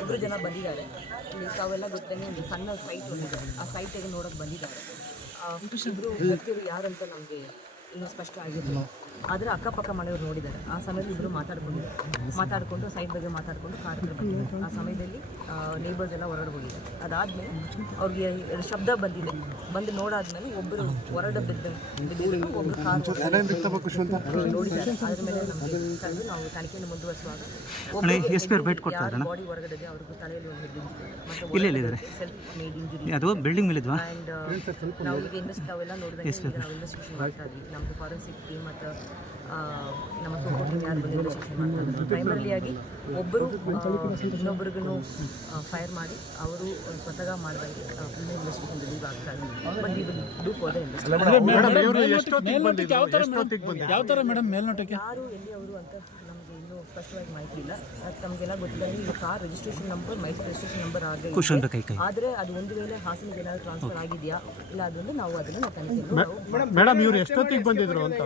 ಇಬ್ಬರು ಜನ ಬಂದಿದ್ದಾರೆ. ತಾವೆಲ್ಲ ಗೊತ್ತೇನೆ ಒಂದು ಸಣ್ಣ ಸೈಟ್ ಒಂದಿದೆ. ಆ ಸೈಟಿಗೆ ನೋಡೋಕೆ ಬಂದಿದ್ದಾರೆ. ವ್ಯಕ್ತಿಗಳು ಯಾರಂತ ನಮಗೆ ಇನ್ನೂ ಸ್ಪಷ್ಟ ಆಗಿರಲಿಲ್ಲ ಆದರೆ ಅಕ್ಕಪಕ್ಕ ಮನೆಯವರು ನೋಡಿದ್ದಾರೆ. ಆ ಸಮಯದಲ್ಲಿ ಇಬ್ಬರು ಮಾತಾಡ್ಕೊಂಡಿದ್ದಾರೆ ಮಾತಾಡಿಕೊಂಡು ಸೈಡ್ ಬಗ್ಗೆ ಮಾತಾಡಿಕೊಂಡು ಕಾರ್ ಬಂದಿದ್ದಾರೆ. ಆ ಸಮಯದಲ್ಲಿ ನೇಬರ್ಸ್ ಎಲ್ಲ ಹೊರಗಡೆ ಹೋಗಿದ್ದಾರೆ. ಅದಾದಮೇಲೆ ಅವ್ರಿಗೆ ಎರಡು ಶಬ್ದ ಬಂದಿದೆ. ಬಂದು ನೋಡಾದ್ಮೇಲೆ ಒಬ್ಬರು ಹೊರಡ ಬಿದ್ದ ಒಬ್ಬರು ಕಾರ್ ನೋಡಿದ್ದಾರೆ. ಅದ್ರ ಮೇಲೆ ನಮಗೆ ತಂದು ನಾವು ತನಿಖೆಯನ್ನು ಮುಂದುವರಿಸುವಾಗ ಬಾಡಿ ಹೊರಗಡೆ ಇದೆ ಅವ್ರಿಗೂ ತಲೆಯಲ್ಲಿ ಒಂದು ಹೆಡ್ ಇಲ್ಲ ಇಲ್ಲ ಇದ್ದಾರೆ. ಸೆಲ್ಫ್ ಮೇಡ್ ಇಂಜುರಿ ಅದು ಬಿಲ್ಡಿಂಗ್ ಆ್ಯಂಡ್ ನಾವು ಈಗ ಇನ್ವೆಸ್ಟ್ ನಾವೆಲ್ಲ ನೋಡಿದಾಗ ನಾವು ಇನ್ವೆಸ್ಟಿಗೇಷನ್ ಮಾಡ್ತಾ ಇದ್ವಿ ನಮ್ಮದು ಫಾರೆನ್ಸಿಕ್ ಟೀಮ್ ಮತ್ತು ನಮ್ಮ ಸಪೋರ್ಟಿಂಗ್ ಯಾರು ಬಂದು ಚೆಕ್ ಮಾಡ್ತಾರೆ ಇದ್ದಾರೆ ಪ್ರೈಮರಿಲಿ ಆಗಿ ಒಬ್ಬರು ಇನ್ನೊಬ್ಬರಿಗೂ ಫೈರ್ ಮಾಡಿ ಅವರು ಸ್ವತಃ ಮಾಡಿದಂಗೆ ಇನ್ವೆಸ್ಟಿಗೇಷನ್ ರಿಲೀವ್ ಆಗ್ತಾ ಇದೆ but we will do for the ಮೇಲ್ನೋಟಕ್ಕೆ ಯಾವ ಥರ ಮೇಡಮ್ ಯಾವ ಥರ ಮೇಡಮ್ ಮೇಲ್ನೋಟಕ್ಕೆ? ಯಾರು ಎಲ್ಲಿ ಅವರು ಅಂತ ಇನ್ನೂ ಸ್ಪಷ್ಟವಾಗಿ ಮಾಹಿತಿ ಇಲ್ಲ ಅದು ನಮಗೆಲ್ಲ ಗೊತ್ತಿಲ್ಲ ಈ car registration number Mysuru registration number ಆಗಿದೆ ಆದರೆ ಅದು ಒಂದು ವೇಳೆ ಹಾಸನಿಗೆ ಏನಾದರೂ ಟ್ರಾನ್ಸ್ಫರ್ ಆಗಿದೆಯಾ? ಇಲ್ಲ ಅದನ್ನು ನಾವು ಅದನ್ನು ನಾವು ಮೇಡಮ್ ಇವರು ಎಷ್ಟೊತ್ತಿಗೆ ಬಂದಿದ್ರು ಅಂತ?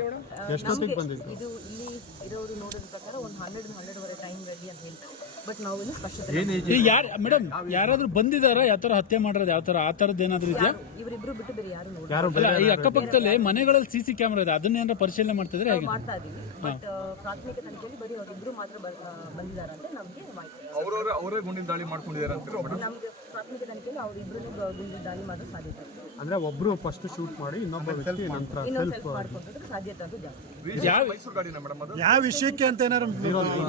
ನಮ್ಗೆ ಇದು ಇಲ್ಲಿ ಇರೋರು ನೋಡಿದ ಪ್ರಕಾರ ಒಂದು ಹನ್ನೆರಡು ಹನ್ನೆರಡುವರೆ ಟೈಮ್ ರೆಡಿ ಅಂತ ಬಟ್ ನಾವು ಇನ್ನೂ ಸ್ಪಷ್ಟತೆ ಯಾರು ಮೇಡಮ್ ಯಾರಾದ್ರೂ ಬಂದಿದಾರ? ಯಾವ ತರ ಹತ್ಯೆ ಮಾಡಿರೋದು? ಯಾವ ತರ ಆ ಥರದ್ದು ಏನಾದ್ರು ಇದೆಯಾ? ಇವರಿಬ್ರು ಬಿಟ್ಟು ಬೇರೆ ಯಾರು ನೋಡಿ ಅಲ್ಲ ಈ ಅಕ್ಕಪಕ್ಕದಲ್ಲಿ ಮನೆಗಳಲ್ಲಿ ಸಿಸಿ ಸಿ ಕ್ಯಾಮ್ರಾ ಇದೆ. ಅದನ್ನ ಏನಾರ ಪರಿಶೀಲನೆ ಮಾಡ್ತಿದ್ರೆ ಹೇಗೆ ಮಾಡ್ತಾ ಇದ್ದೀವಿ. ಬಟ್ ಪ್ರಾಥಮಿಕ ತನಿಖೆಯಲ್ಲಿ ಬರೀ ಅವರಿಬ್ರು ಮಾತ್ರ ಬ- ಆ, ನಮಗೆ ಮಾಹಿತಿ ಅವ್ರವ್ರೆ ಅವರೇ ಗುಂಡಿನ ದಾಳಿ ಮಾಡ್ಕೊಂಡಿದ್ದಾರೆ ಅಂತ ನಮಗೆ ಪ್ರಾಥಮಿಕ ತನಿಖೆಯಲ್ಲಿ ಅವರಿಬ್ರು ಗುಂಡಿ ದಾಳಿ ಮಾಡೋ ಸಾಧ್ಯತೆ ಅಂದ್ರೆ ಒಬ್ರು ಫಸ್ಟ್ ಶೂಟ್ ಮಾಡಿ ಇನ್ನೊಬ್ಬ ವ್ಯಕ್ತಿ ನಂತರ ಇನ್ನೊಂದು ಸೆಲ್ಫ್ ಮಾಡ್ಕೊಂಡ್ರೆ ಸಾಧ್ಯತೆ ಜಾಸ್ತಿ. ಯಾವ ಯಾವ ವಿಷಯಕ್ಕೆ ಅಂತ ಏನಾರು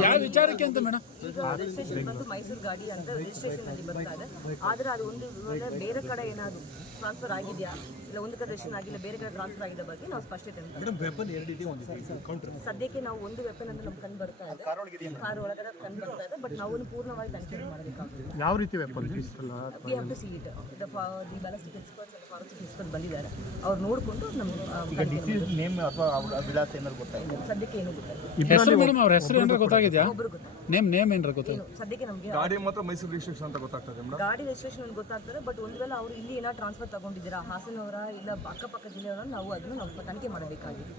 ಯಾವ ವಿಚಾರಕ್ಕೆ ಅಂತ ಮೇಡಮ್? ಬಂದು ಮೈಸೂರು ಗಾಡಿ ಅಂತ ರಿಜಿಸ್ಟ್ರೇಷನ್ ಅಲ್ಲಿ ಬರ್ತಾ ಇದೆ. ಆದ್ರೆ ಅದು ಒಂದು ವೇಳೆ ಬೇರೆ ಕಡೆ ಏನಾದ್ರು ಟ್ರಾನ್ಸ್ಫರ್ ಆಗಿದೆಯಾ? ಇಲ್ಲ ಒಂದು ಕಡೆ ರಿಜಿಸ್ಟ್ರೇಷನ್ ಆಗಿಲ್ಲ ಬೇರೆ ಕಡೆ ಟ್ರಾನ್ಸ್ಫರ್ ಆಗಿದೆ ಬಗ್ಗೆ ನಾವು ಸ್ಪಷ್ಟತೆ ಸದ್ಯಕ್ಕೆ ನಾವು ಒಂದು ವೆಪನ್ ಅಂದ್ರೆ ನಮ್ಗೆ ಕಂಡು ಬರ್ತಾ ಇದೆ. ಕಾರ್ ಒಳಗಡೆ ಕಂಡು ಬರ್ತಾ ಇದೆ ಬಟ್ ನಾವು ಪೂರ್ಣವಾಗಿ ತನಿಖೆ ಮಾಡಬೇಕಾಗುತ್ತೆ ಯಾವ ರೀತಿ weapon we have to see it the the balance experts ಅಂತ ಫಾರೆನ್ಸಿಕ್ ಎಕ್ಸ್ಪರ್ಟ್ ಬಂದಿದ್ದಾರೆ. ಅವ್ರು ನೋಡಿಕೊಂಡು ನಮ್ಗೆ ನೇಮ್ ಅಥವಾ ವಿಳಾಸ ಸದ್ಯಕ್ಕೆ ಏನು ಗೊತ್ತಾಗಿದ್ಯಾ? ಒಬ್ರು ಗೊತ್ತಾಗಿಲ್ಲ ನೇಮ್ ನೇಮ್ ಏನಾರ ಗೊತ್ತಾಗ ಸದ್ಯಕ್ಕೆ ನಮಗೆ ಗಾಡಿ ಮಾತ್ರ ಮೈಸೂರು ರಿಜಿಸ್ಟ್ರೇಷನ್ ಅಂತ ಗೊತ್ತಾಗ್ತದೆ ಮೇಡಮ್? ಗಾಡಿ ರಿಜಿಸ್ಟ್ರೇಷನ್ ಅಂತ ಗೊತ್ತಾಗ್ತದೆ ಬಟ್ ಒಂದು ವೇಳೆ ಅವರು ಇಲ್ಲಿ ಏನೋ ಟ್ರಾನ್ಸ್ಫರ್ ತಗೊಂಡಿದ್ದೀರಾ ಹಾಸನವರ ಇಲ್ಲ ಅಕ್ಕಪಕ್ಕ ಜಿಲ್ಲೆಯವರ ನಾವು ಅದನ್ನು ನಾವು ತನಿಖೆ ಮಾಡಬೇಕಾಗಿದೆ.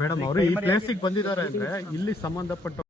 ಮೇಡಮ್ ಅವರು ಈ ಪ್ಲೇಸಿಗೆ ಬಂದಿದ್ದಾರೆ ಅಂದ್ರೆ ಇಲ್ಲಿ ಸಂಬಂಧಪಟ್ಟ